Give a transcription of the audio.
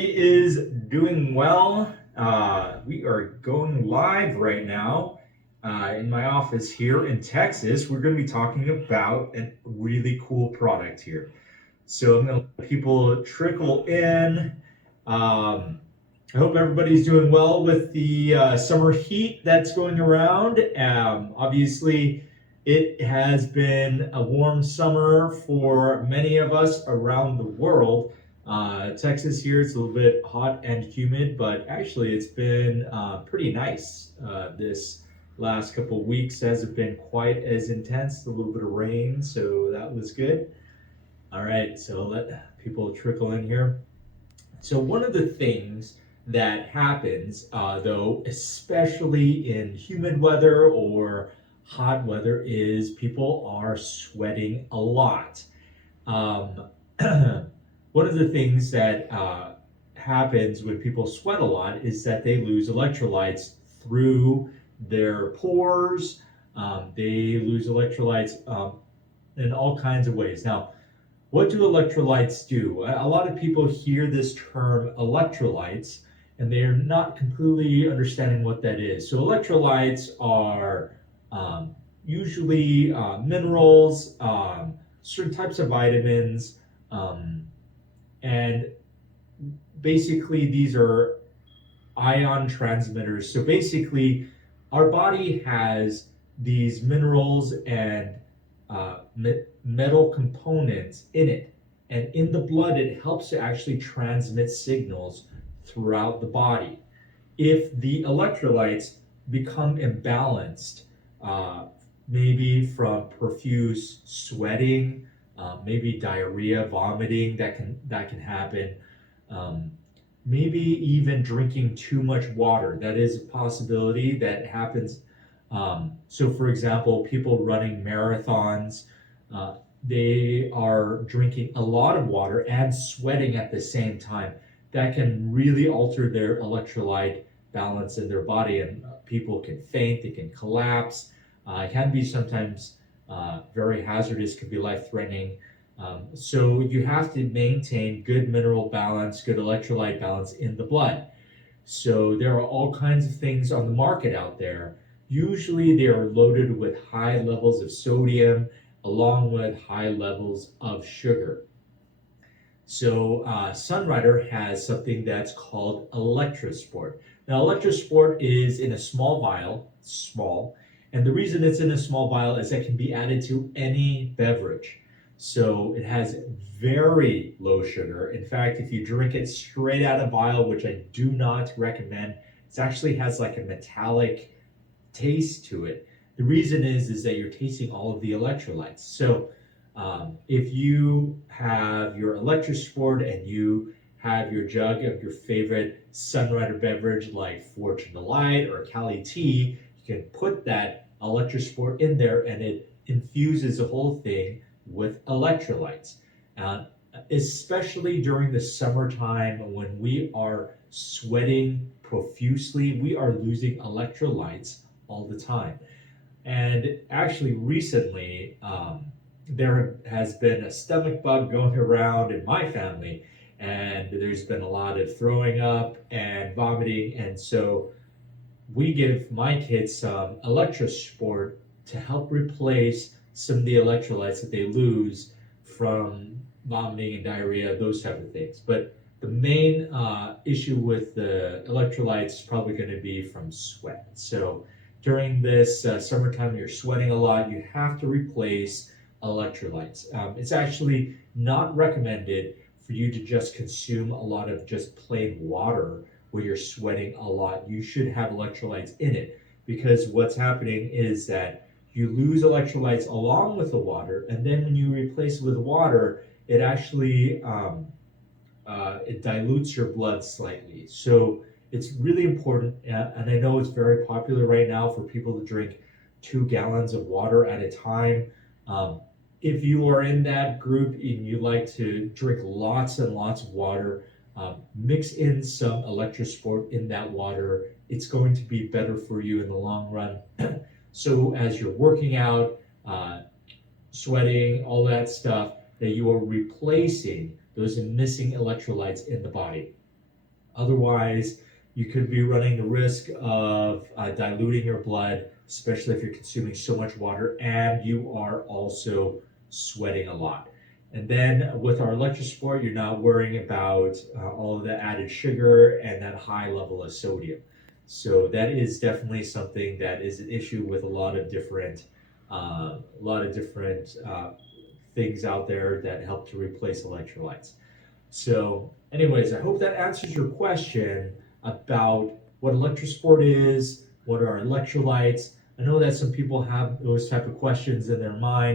everybody is doing well. We are going live right now in my office here in Texas. We're going to be talking about a really cool product here. So I'm going to let people trickle in. I hope everybody's doing well with the summer heat that's going around. Obviously, it has been a warm summer for many of us around the world. Texas here, it's a little bit hot and humid, but actually, it's been pretty nice. This last couple of weeks hasn't been quite as intense, a little bit of rain, so that was good. All right, so let people trickle in here. So one of the things that happens, though, especially in humid weather or hot weather, is people are sweating a lot. Um, one of the things that happens when people sweat a lot is that they lose electrolytes through their pores. They lose electrolytes in all kinds of ways. Now, what do electrolytes do? A lot of people hear this term electrolytes and they're not completely understanding what that is. So, electrolytes are usually minerals, certain types of vitamins, um, and basically these are ion transmitters. So, basically, our body has these minerals and metal components in it. And in the blood, it helps to actually transmit signals throughout the body. If the electrolytes become imbalanced, uh, maybe from profuse sweating, maybe diarrhea, vomiting that can happen. Um, Maybe even drinking too much water. That is a possibility that happens. So, for example, people running marathons, uh, they are drinking a lot of water and sweating at the same time. That can really alter their electrolyte balance in their body, and people can faint, they can collapse. It can be sometimes very hazardous, can be life threatening. So you have to maintain good mineral balance, good electrolyte balance in the blood. So there are all kinds of things on the market out there. Usually they are loaded with high levels of sodium along with high levels of sugar. So Sunrider has something that's called Electrosport. Now, Electrosport is in a small vial, small, and the reason it's in a small vial is that it can be added to any beverage. So it has very low sugar. In fact, if you drink it straight out of vial, which I do not recommend, it actually has like a metallic taste to it. The reason is that you're tasting all of the electrolytes. So if you have your Electrosport and you have your jug of your favorite Sunrider beverage like Fortune Delight or Cali Tea, you can put that Electrosport in there and it infuses the whole thing with electrolytes. Uh, Especially during the summertime when we are sweating profusely, we are losing electrolytes all the time. And actually, recently, there has been a stomach bug going around in my family, and there's been a lot of throwing up and vomiting. And so, we give my kids some Electrosport to help replace some of the electrolytes that they lose from vomiting and diarrhea, those type of things. But the main issue with the electrolytes is probably going to be from sweat. So during this summertime, you're sweating a lot, you have to replace electrolytes. It's actually not recommended for you to just consume a lot of just plain water when you're sweating a lot. You should have electrolytes in it because what's happening is that you lose electrolytes along with the water, and then when you replace it with water, it actually it dilutes your blood slightly. So it's really important, and I know it's very popular right now for people to drink 2 gallons of water at a time. Um, if you are in that group and you like to drink lots and lots of water, mix in some Electrosport in that water. It's going to be better for you in the long run. So as you're working out, sweating, all that stuff, that you are replacing those missing electrolytes in the body. Otherwise, you could be running the risk of diluting your blood, especially if you're consuming so much water and you are also sweating a lot. And then with our Electrosport, you're not worrying about all of the added sugar and that high level of sodium. So that is definitely something that is an issue with a lot of different things out there that help to replace electrolytes. So, anyways, I hope that answers your question about what Electrosport is, what are electrolytes. I know that some people have those type of questions in their mind.